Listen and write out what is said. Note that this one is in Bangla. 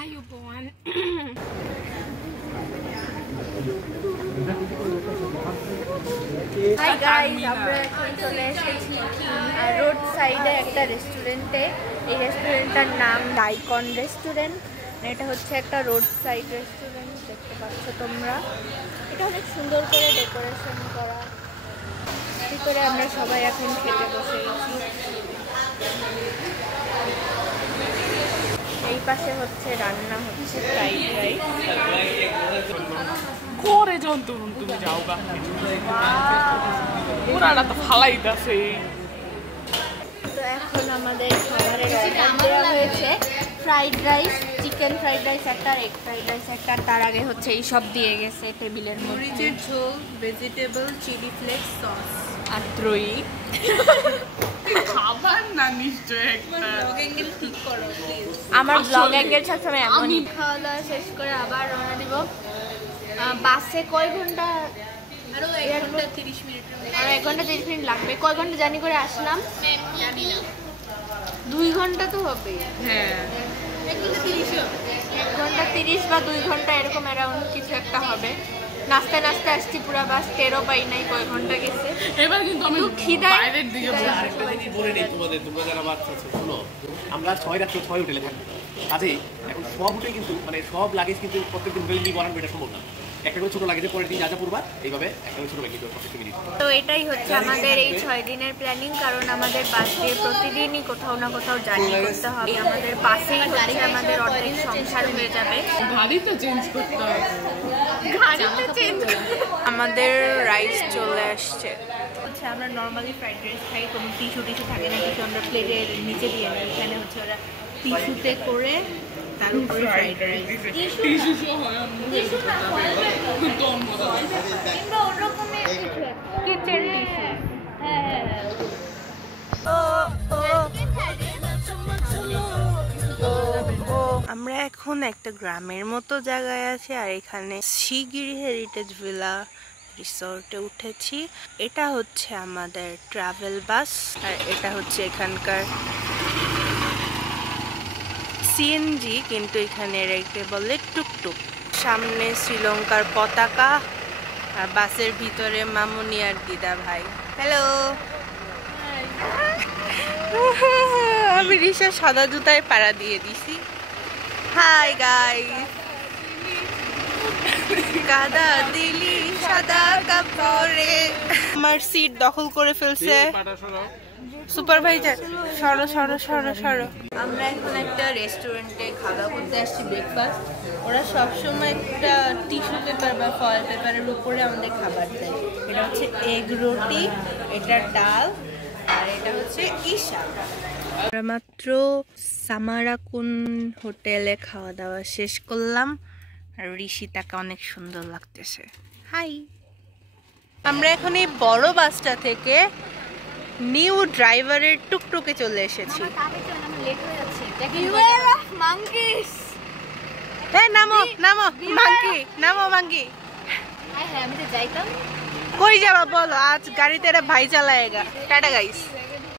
আয়ুবন। হাই গাইস, আমরা এখন চলে এসেছি রোড সাইডে একটা রেস্টুরেন্টে। এই রেস্টুরেন্টটার নাম ডাইকন রেস্টুরেন্ট। এটা হচ্ছে একটা রোড সাইড রেস্টুরেন্ট, দেখতে পাচ্ছ তোমরা। এটা অনেক সুন্দর করে ডেকোরেশন করা। ভিতরে আমরা সবাই এখন খেতে বসে গেছি। এই পাশে হচ্ছে রান্না হচ্ছে ফ্রাইড রাইস। করে যখন তুমি যাও গা পুরাটা তো ফালাইতাছে। তো এখন আমাদের খাবারের অর্ডার দেওয়া হয়েছে fried rice, chicken fried rice একটা, এগ ফ্রাইড রাইস একটা। তার আগে হচ্ছে এই সব দিয়ে গেছে টেবিলের মধ্যে। মরিচের ঝোল, ভেজিটেবল, চিলি ফ্লেক্স, সস আর ত্রয়ী খাবার না নিশ্চয় একটা। ব্লগ অ্যাঙ্গেল ঠিক করো প্লিজ। আমার ব্লগ অ্যাঙ্গেল সবসময় এমনই। খাওয়া দাওয়া শেষ করে আবার রওনা দিব। বাসে কয় ঘন্টা? আরো 1 ঘন্টা 30 মিনিট। আর 1 ঘন্টা 30 মিনিট লাগবে। কয় ঘন্টা জার্নি করে আসলাম? জানি না, 2 ঘন্টা তো হবে। হ্যাঁ 1 ঘন্টা 30 হবে। 1 ঘন্টা 30 বা 2 ঘন্টা এরকম অ্যারাউন্ড কিছু একটা হবে। নাচতে নাচতে আসছি, পুরা বাস টেরও পাই নাই কয় ঘন্টা গেছে। এবার কিন্তু আমি খিদায় বাইরের দিকে বলে নেই তোমাদের, তোমরা যারা বাচ্চা আছো শোনো, আমরা 6 রাত্রে 6 হোটেলে থাকবো। কাজে এখন সব হোটেল কিন্তু মানে সব লাগেজ কিন্তু প্রত্যেকদিন হোটেল নিয়ে বানানো এটা সম্ভব না। একটা করে ছোট লাগেজে পরের দিন যা যা পড়বা এইভাবে একটা করে ছোট লাগেজ প্রত্যেকটা মিনিট। তো এটাই হচ্ছে আমাদের এই 6 দিনের প্ল্যানিং, কারণ আমাদের বাস দিয়ে প্রতিদিনই কোথাও না কোথাও জার্নি করতে হবে। আমাদের বাসেই হচ্ছে আমাদের অর্ধেক সংসার হয়ে যাবে। গাড়ি তো চেঞ্জ করতে হবে। গাড়িতে চেঞ্জ। আমাদের রাইস চলে আসছে। হচ্ছে আমরা নর্মালি ফ্রাইড রাইস খাই, কোনো টিস্যু থাকে না, কিছু আমরা প্লেটের নিচে দিয়ে নিই। এখানে হচ্ছে ওরা টিস্যুতে করে তার উপরে ফ্রাইড রাইস। টিস্যু সহ একদম মজা লাগে। কিংবা ওরকমের কিছু কিচেন টিস্যু। আমরা এখন একটা গ্রামের মতো জায়গায় আছি, আর এখানে শিগগিরি হেরিটেজ ভিলা রিসোর্টে উঠেছি। এটা হচ্ছে আমাদের ট্রাভেল বাস, আর এটা হচ্ছে এখানকার সিএনজি, কিন্তু এখানে রেখে বলে টুকটুক। সামনে শ্রীলঙ্কার পতাকা, আর বাসের ভিতরে মামুনি আর দিদা ভাই। হ্যালো। আমি রিসা সাদা জুতায় পাড়া দিয়ে দিছি। Hi guys. কাদা দিলি সাদা কাপড়ে। আমার সিট দখল করে ফেলছে সুপারভাইজার। সরো সরো সরো সরো। আমরা এখন একটা রেস্টুরেন্টে খাওয়া করতে আসছি, ব্রেকফাস্ট। ওরা সবসময় একটা টিস্যু পেপার বা ফয়েল পেপারের উপরে আমাদের খাবার দেয়। এটা হচ্ছে এগ রুটি, এটা ডাল, আর এটা হচ্ছে ইশা। আমরা মাত্র সামারাকুন হোটেলে খাওয়া দাওয়া শেষ করলাম, আর ঋষিতাকে অনেক সুন্দর লাগতেছে। হাই। আমরা এখন এই বড় বাসটা থেকে নিউ ড্রাইভারের টুকটুকে চলে এসেছি। হ্যাঁ নামো নামো মাঙ্কি, নামো মাঙ্কি। কই যাবা বলো? আজ গাড়িতে ভাই চালায়েগা। Tata guys.